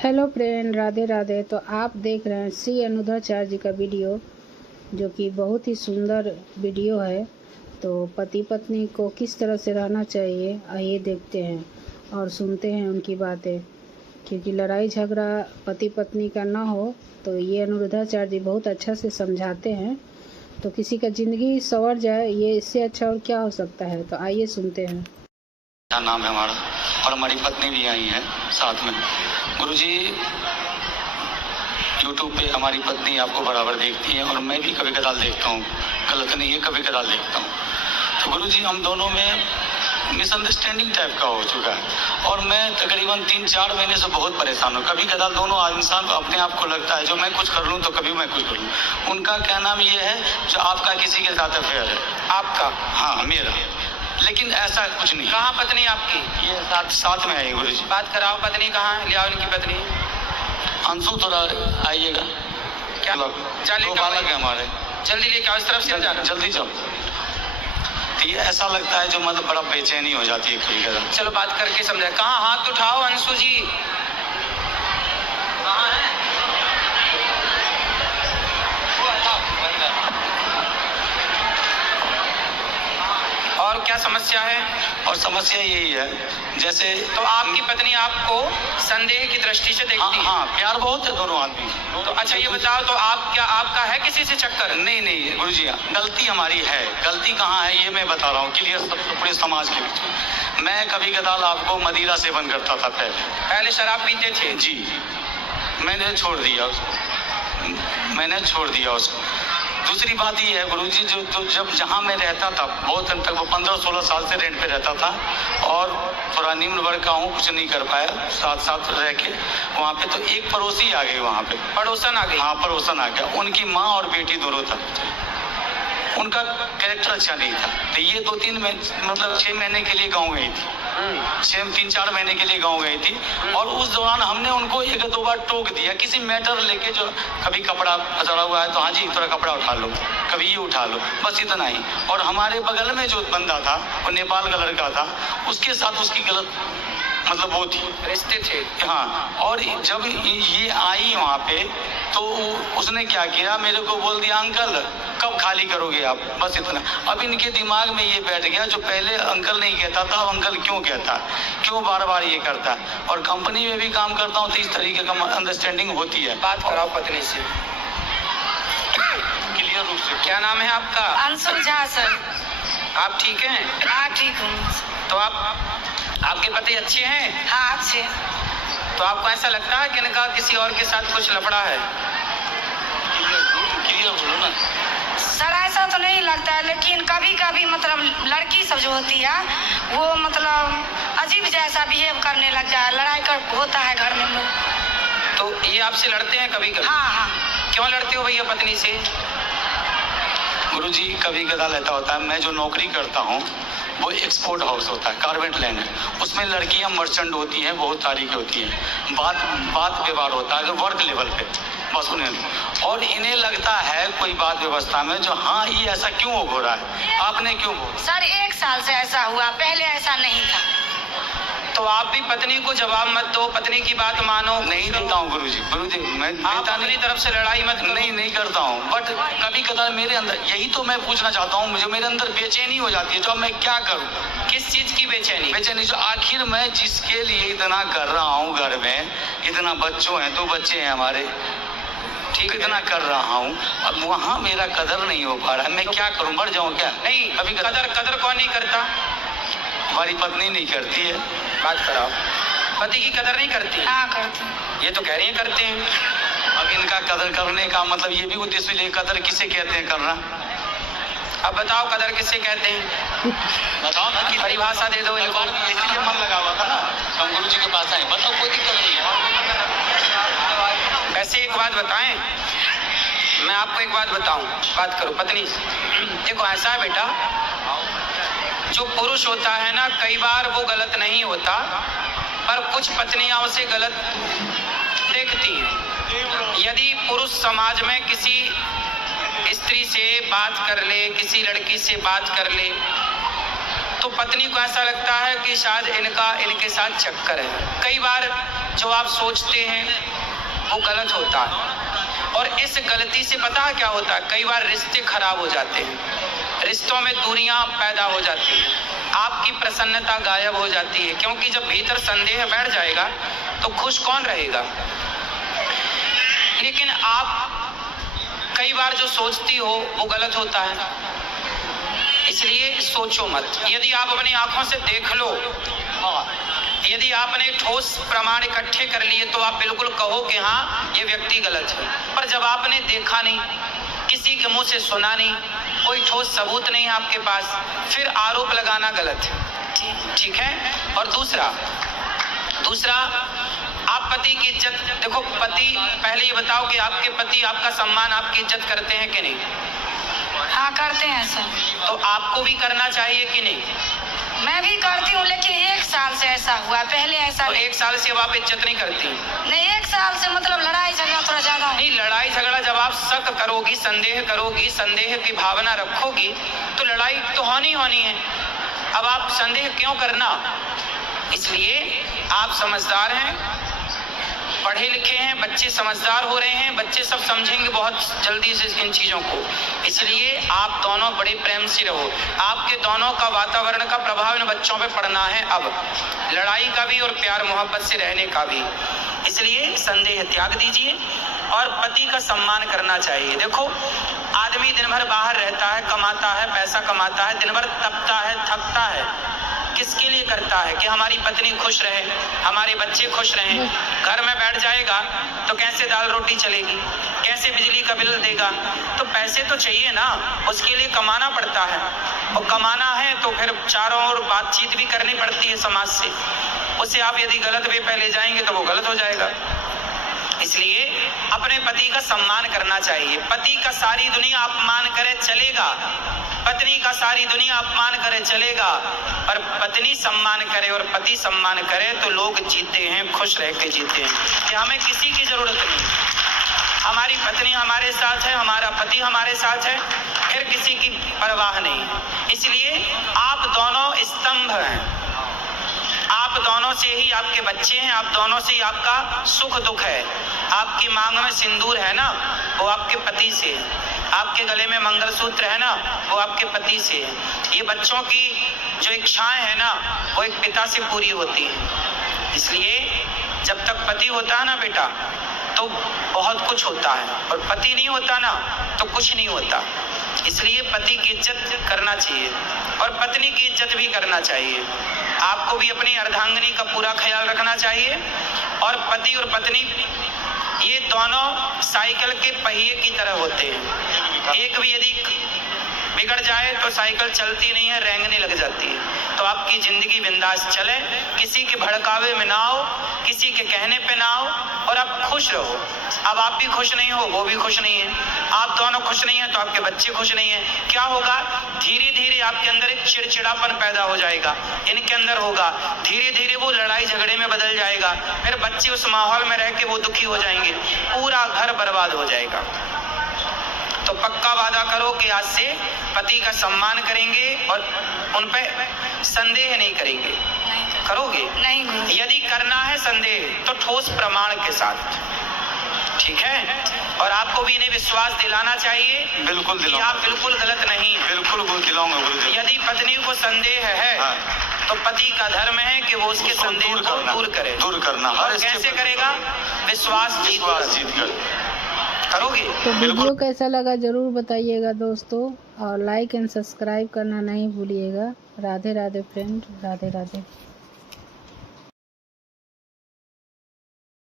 Hello friend, Radhe Radhe. तो आप देख रहे हैं श्री अनुधाचार्य जी का वीडियो, जो कि बहुत ही सुंदर वीडियो है। तो पति पत्नी को किस तरह से रहना चाहिए, आइए देखते हैं और सुनते हैं उनकी बातें। क्योंकि लड़ाई झगड़ा पति पत्नी का ना हो, तो ये अनुधाचार्य जी बहुत अच्छा से समझाते हैं। तो किसी का ज़िंदगी संवर जाए, ये इससे अच्छा और क्या हो सकता है। तो आइए सुनते हैं। क्या नाम है हमारा, और हमारी पत्नी भी आई है साथ में। गुरुजी, यूट्यूब पे हमारी पत्नी आपको बराबर देखती है और मैं भी कभी कदाल देखता हूँ, गलत नहीं है, कभी कदाल देखता हूँ। तो गुरुजी, हम दोनों में मिसअंडरस्टैंडिंग टाइप का हो चुका है और मैं तकरीबन 3-4 महीने से बहुत परेशान हूँ। कभी कदाल दोनों इंसान को अपने आप को लगता है जो मैं कुछ कर लूँ तो कभी मैं कुछ कर लूँ। उनका क्या नाम ये है जो आपका किसी के साथ अफेयर है। आपका? हाँ, मेरा। लेकिन ऐसा कुछ नहीं। कहाँ पत्नी आपकी? ये साथ में आई गुरुजी। बात कराओ, पत्नी कहाँ है? ले आओ इनकी पत्नी। अंशु, थोड़ा आइएगा। क्या? दो बालक है हमारे। जल्दी लेके आओ, इस तरफ से जाना। जल्दी चलो। तो ये ऐसा लगता है जो मतलब बड़ा बेचैनी हो जाती है कभी कभी। चलो बात करके समझा। कहाँ? हाथ उठाओ अंशु जी। कहाँ है? और क्या समस्या है? और समस्या यही है, जैसे तो आपकी पत्नी आपको संदेह की दृष्टि से देखती है? हाँ, प्यार बहुत है दोनों आदमी। तो अच्छा ये बताओ, तो आपका है किसी से चक्कर? नहीं गुरुजी, गलती हमारी है। गलती कहाँ है ये मैं बता रहा हूँ क्लियर, पूरे समाज के बीच में। मैं कभी कदाल आपको मदिरा सेवन करता था पहले शराब पीते थे? जी, मैंने छोड़ दिया उसको। दूसरी बात ये है गुरुजी, जो जब जहाँ मैं रहता था बहुत दिन तक, वो 15-16 साल से रेंट पे रहता था और थोड़ा निम्न वर्ग का हूँ, कुछ नहीं कर पाया साथ रह के वहाँ पे। तो एक पड़ोसी आ गई वहाँ पे। पड़ोसन आ गई? हाँ, पड़ोसन आ गया। उनकी माँ और बेटी दोनों था। उनका कैरेक्टर अच्छा नहीं था। तो ये 6 महीने के लिए गाँव गई थी। 3-4 महीने के लिए गाँव गई थी और उस दौरान हमने उनको 1-2 बार टोक दिया किसी मैटर लेके। जो कभी कपड़ा फंसा हुआ है तो हाँ जी थोड़ा कपड़ा उठा लो, कभी ये उठा लो, बस इतना ही। और हमारे बगल में जो बंदा था वो नेपाल का लड़का था, उसके साथ उसकी गलत मतलब वो थी, रिश्ते थे। हाँ। और जब ये आई वहाँ पे तो उसने क्या किया, मेरे को बोल दिया अंकल कब खाली करोगे आप, बस इतना। अब इनके दिमाग में ये बैठ गया, जो पहले अंकल नहीं कहता था अब अंकल क्यों कहता, क्यों बार बार ये करता। और कंपनी में भी काम करता हूँ तो इस तरीके का अंडरस्टैंडिंग होती है। बात कराओ पत्नी से क्लियर रूप से। क्या नाम है आपका? अंशु झा सर। आप ठीक हैं? हाँ ठीक हूँ। तो आपके पति अच्छे हैं? हाँ अच्छे। तो आपको ऐसा लगता है कि इनका किसी और के साथ कुछ लफड़ा है? क्लियर बोलो ना सर। ऐसा तो नहीं लगता है, लेकिन कभी कभी मतलब लड़की सब जो होती है वो मतलब अजीब जैसा बिहेव करने लग जाए, लड़ाई कर होता है घर में लोग। तो ये आपसे लड़ते हैं कभी कभी? हाँ। क्यों लड़ते हो भैया पत्नी से? गुरुजी, कभी कदाल ऐसा होता है, मैं जो नौकरी करता हूँ वो एक्सपोर्ट हाउस होता है, कार्वेंट लैंड है। उसमें लड़कियां मर्चेंट होती हैं, बहुत तारीखें होती हैं, बात व्यवहार होता है अगर वर्क लेवल पे, बस उन्हें। और इन्हें लगता है कोई बात व्यवस्था में जो हाँ ये ऐसा क्यों हो रहा है, आपने क्यों बोला? सर 1 साल से ऐसा हुआ, पहले ऐसा नहीं था। तो आप भी पत्नी को जवाब मत दो, पत्नी की बात मानो। नहीं देता हूँ गुरुजी, मैं अपनी तरफ से लड़ाई मत करो। नहीं करता हूँ, बट कभी कदार मेरे अंदर, यही तो मैं पूछना चाहता हूँ, मुझे मेरे अंदर बेचैनी हो जाती है। तो अब मैं क्या करूँ? किस चीज की बेचैनी? जो आखिर मैं जिसके लिए इतना कर रहा हूँ, घर में इतना बच्चों हैं, 2 बच्चे हैं हमारे, ठीक, इतना कर रहा हूँ, अब वहाँ मेरा कदर नहीं हो पा रहा है। मैं क्या करूँ, मर जाऊँ क्या? नहीं, अभी कदर कौन नहीं करता? हमारी पत्नी नहीं करती है। बात कराओ। पति की कदर नहीं करती? हाँ करती। ये तो कह रही है करते हैं। अब इनका कदर करने का मतलब ये भी उद्देश्य ले, कदर किसे कहते हैं करना? अब बताओ कदर किसे कहते हैं? बताओ ना, कि परिभाषा दे दो इनको। इसलिए मन लगा हुआ था ना, हम गुरु जी के पास आए। बताओ, कोई दिक्कत नहीं है। वैसे एक बात बताएं, मैं आपको एक बात बताऊं, बात करो पत्नी से। देखो ऐसा है बेटा, जो पुरुष होता है ना, कई बार वो गलत नहीं होता, पर कुछ पत्नियां उसे गलत देखती हैं। यदि पुरुष समाज में किसी स्त्री से बात कर ले, किसी लड़की से बात कर ले, तो पत्नी को ऐसा लगता है कि शायद इनका इनके साथ चक्कर है। कई बार जो आप सोचते हैं वो गलत होता है, और इस गलती से पता है क्या होता है, कई बार रिश्ते खराब हो जाते हैं, रिश्तों में दूरियां पैदा हो जाती हैं, आपकी प्रसन्नता गायब हो जाती है, क्योंकि जब भीतर संदेह बैठ जाएगा तो खुश कौन रहेगा। लेकिन आप कई बार जो सोचती हो वो गलत होता है, इसलिए सोचो मत। यदि आप अपनी आंखों से देख लो, यदि आपने ठोस प्रमाण इकट्ठे कर लिए तो आप बिल्कुल कहो कि हाँ ये व्यक्ति गलत है, पर जब आपने देखा नहीं, किसी के मुंह से सुना नहीं, कोई ठोस सबूत नहीं है आपके पास, फिर आरोप लगाना गलत है। ठीक है। और दूसरा आप पति की इज्जत, देखो पति, पहले ये बताओ कि आपके पति आपका सम्मान, आपकी इज्जत करते हैं कि नहीं? हाँ करते हैं सर। तो आपको भी करना चाहिए कि नहीं? मैं भी करती हूँ, लेकिन 1 साल से ऐसा हुआ, पहले ऐसा तो 1 साल से अब आप इज्जत नहीं करती? नहीं, 1 साल से मतलब लड़ाई झगड़ा थोड़ा ज्यादा। नहीं, लड़ाई झगड़ा जब आप शक करोगी, संदेह करोगी, संदेह की भावना रखोगी तो लड़ाई तो होनी है। अब आप संदेह क्यों करना? इसलिए आप समझदार हैं, पढ़े लिखे हैं, बच्चे समझदार हो रहे हैं, बच्चे सब समझेंगे बहुत जल्दी से इन चीज़ों को, इसलिए आप दोनों बड़े प्रेम से रहो। आपके दोनों का वातावरण का प्रभाव इन बच्चों पे पड़ना है, अब लड़ाई का भी और प्यार मोहब्बत से रहने का भी। इसलिए संदेह त्याग दीजिए और पति का सम्मान करना चाहिए। देखो आदमी दिन भर बाहर रहता है, कमाता है, पैसा कमाता है, दिन भर तपता है, थकता है, किसके लिए करता है? कि हमारी पत्नी खुश रहे, हमारे बच्चे खुश रहें। घर में बैठ जाएगा तो कैसे दाल रोटी चलेगी, कैसे बिजली का बिल देगा? तो पैसे तो चाहिए ना, उसके लिए कमाना पड़ता है, और कमाना है तो फिर चारों ओर बातचीत भी करनी पड़ती है समाज से। उसे आप यदि गलत वे पे ले जाएंगे तो वो गलत हो जाएगा। इसलिए अपने पति का सम्मान करना चाहिए। पति का सारी दुनिया अपमान करे चलेगा, पत्नी का सारी दुनिया अपमान करे चलेगा, पर पत्नी सम्मान करे और पति सम्मान करे तो लोग जीते हैं, खुश रह के जीते हैं, कि हमें किसी की जरूरत नहीं। हमारी पत्नी हमारे साथ है, हमारा पति हमारे साथ है, फिर किसी की परवाह नहीं। इसलिए आप दोनों स्तंभ हैं, आप दोनों से ही आपके बच्चे हैं, आप दोनों से ही आपका सुख दुख है। आपकी मांग में सिंदूर है ना, वो आपके पति से है, आपके गले में मंगलसूत्र है ना, वो आपके पति से है। ये बच्चों की जो इच्छाएं हैं ना, वो एक पिता से पूरी होती है। इसलिए जब तक पति होता है ना बेटा तो बहुत कुछ होता है, और पति नहीं होता ना तो कुछ नहीं होता। इसलिए पति की इज्जत करना चाहिए और पत्नी की इज्जत भी करना चाहिए। आपको भी अपनी अर्धांगिनी का पूरा ख्याल रखना चाहिए, और पति और पत्नी ये दोनों साइकिल के पहिए की तरह होते हैं। एक भी यदि बिगड़ जाए तो साइकिल चलती नहीं है, रेंगने लग जाती है। तो आपकी जिंदगी बिंदास चले, किसी के भड़कावे में ना हो, किसी के कहने पे ना हो, और आप खुश रहो। अब आप भी खुश नहीं हो, वो भी खुश नहीं है, आप दोनों खुश नहीं हैं तो आपके बच्चे खुश नहीं हैं। क्या होगा? धीरे धीरे आपके अंदर एक चिड़चिड़ापन पैदा हो जाएगा, इनके अंदर होगा, धीरे धीरे वो लड़ाई झगड़े में बदल जाएगा, फिर बच्चे उस माहौल में रह के वो दुखी हो जाएंगे, पूरा घर बर्बाद हो जाएगा। तो पक्का वादा करो कि आज से पति का सम्मान करेंगे और उन पे संदेह नहीं करेंगे। करोगे? नहीं। यदि करना है संदेह तो ठोस प्रमाण के साथ, ठीक है? और आपको भी इन्हें विश्वास दिलाना चाहिए, बिल्कुल कि दिलाऊंगा, आप बिल्कुल गलत नहीं है। बिल्कुल दिलाऊंगा गुरुदेव। यदि पत्नी को संदेह है तो पति का धर्म है कि वो उसके संदेह को दूर करना। और कैसे करेगा? विश्वास जीत कर। करोगे? तो वीडियो कैसा लगा जरूर बताइएगा दोस्तों, और लाइक एंड सब्सक्राइब करना नहीं भूलिएगा। राधे राधे फ्रेंड, राधे राधे।